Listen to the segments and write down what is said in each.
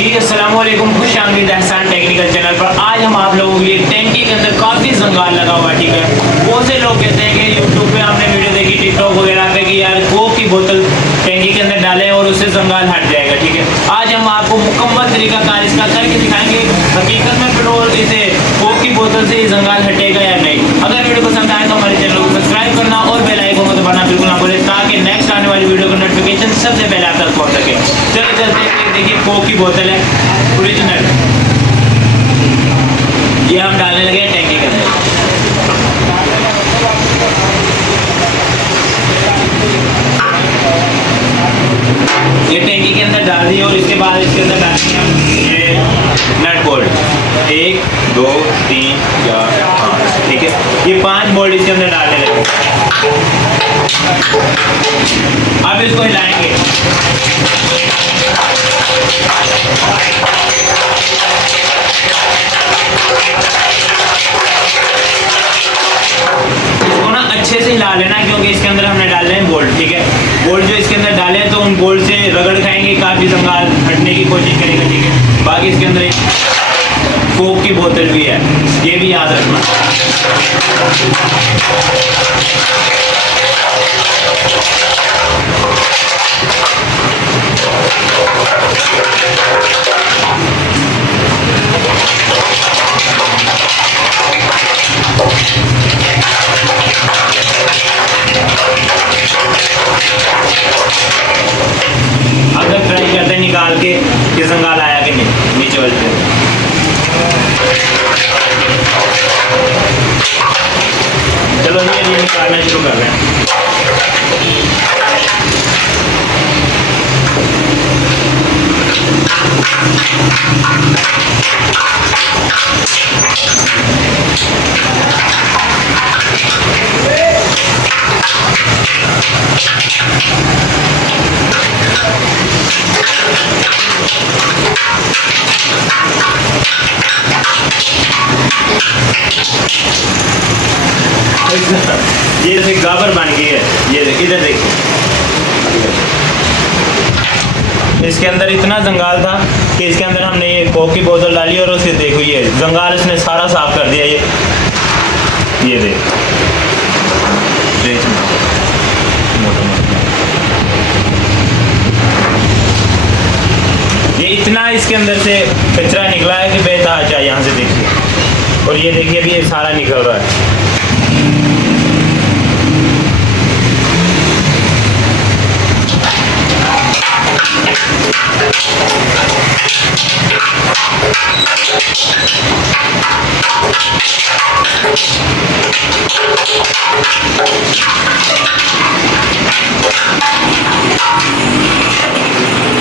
जी अस्सलाम वालेकुम, खुश आमदीद एहसान टेक्निकल चैनल पर। आज हम आप लोगों के लिए टैंकी के अंदर काफ़ी जंगाल लगा हुआ, ठीक है। बहुत से लोग कहते हैं कि यूट्यूब पे हमने वीडियो देखी, टिकटॉक वगैरह पे, कि यार कोक की बोतल टैंकी के अंदर डालें और उससे जंगाल हट जाएगा, ठीक है। आज हम आपको मुकम्मल तरीकाकार इसका करके दिखाएंगे, हकीकत में पेट्रोल इसे कोक की बोतल से जंगाल हटेगा या नहीं। अगर वीडियो पसंद आए तो हमारे चैनल को सब्सक्राइब करना और बेल आइकन को दबाना बिल्कुल ना भूलें, ताकि नेक्स्ट आने वाली वीडियो का नोटिफिकेशन सबसे पहले आप तक पहुँच सके। चलो चलते हैं। देखिए कोक की बोतल है ओरिजिनल, ये हम डालने लगे हैं टैंकी के अंदर। ये टैंकी के अंदर डाल दिए और इसके बाद इसके अंदर डालेंगे हम ये नट बोल्ट, 1 2 3 4 5, ठीक है। ये 5 बोल्ट इसके अंदर डालने लगे। अब इसको हिलाएंगे। इसको ना अच्छे से हिला लेना, क्योंकि इसके अंदर हमने डाले हैं बोल्ट, ठीक है। बोल्ट जो इसके अंदर डाले हैं तो उन बोल्ट से रगड़ खाएंगे, काफ़ी जंगाल हटने की कोशिश करेंगे, ठीक है। बाकी इसके अंदर एक कोक की बोतल भी है, ये भी याद रखना। अगर ट्राई करते हैं निकाल के कि जंगाल आया कि नहीं नीचे वाले पे। चलो ये निकालना शुरू कर रहे हैं। ये जैसे गाबर बन गई है, ये इधर देखो। इसके अंदर इतना जंगाल था कि इसके अंदर हमने ये कोक की बोतल डाली और उसे देखो ये जंगाल इसने सारा साफ कर दिया। ये देखो ये इतना इसके अंदर से कचरा निकला है कि बेतहाशा, यहाँ से देखिए। और ये देखिए अभी ये सारा निकल रहा है।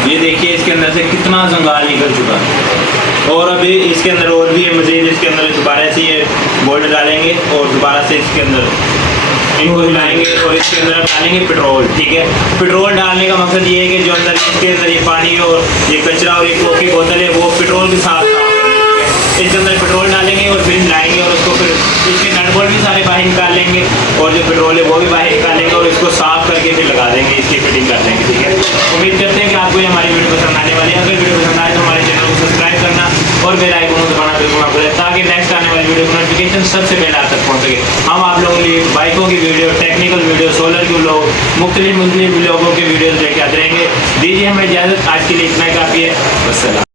ये देखिए इसके अंदर से कितना जंगाल निकल चुका है। और अभी इसके अंदर और भी है मज़ीद। इसके अंदर दोबारा से ये बोल्ट डालेंगे और दोबारा से इसके अंदर इनको हिलाएंगे और इसके अंदर डालेंगे पेट्रोल, ठीक है। पेट्रोल डालने का मकसद ये है कि जो अंदर इसके अंदर ये पानी और ये कचरा और एक कोक की बोतल है वो पेट्रोल के साथ इसके अंदर पेट्रोल डालेंगे और फिर हिलाएंगे और उसको फिर इसके नट बोल्ट भी सारे बाहर निकाल लेंगे और जो पेट्रोल है वो भी बाहर निकाल लेंगे और इसको साफ करके फिर लगा देंगे, इसकी फिटिंग कर देंगे, ठीक है। उम्मीद करते हैं कि आपको ये हमारी वीडियो पसंद आने वाली है। अगर वीडियो पसंद आए तो हमारे चैनल को सब्सक्राइब करना और बेल आइकन को दबाना बिल्कुल ना भूलें, ताकि नेक्स्ट आने वाली वीडियो का नोटिफिकेशन सबसे पहले आप तक पहुँच सके। हम आप लोगों के लिए बाइकों की वीडियो, टेक्निकल वीडियो, सोलर के लोग, मुख्तलिफ लोगों के वीडियो लेके आते रहेंगे। दीजिए हमें इजाज़त, आज के लिए इतना काफ़ी है। वस्सलाम।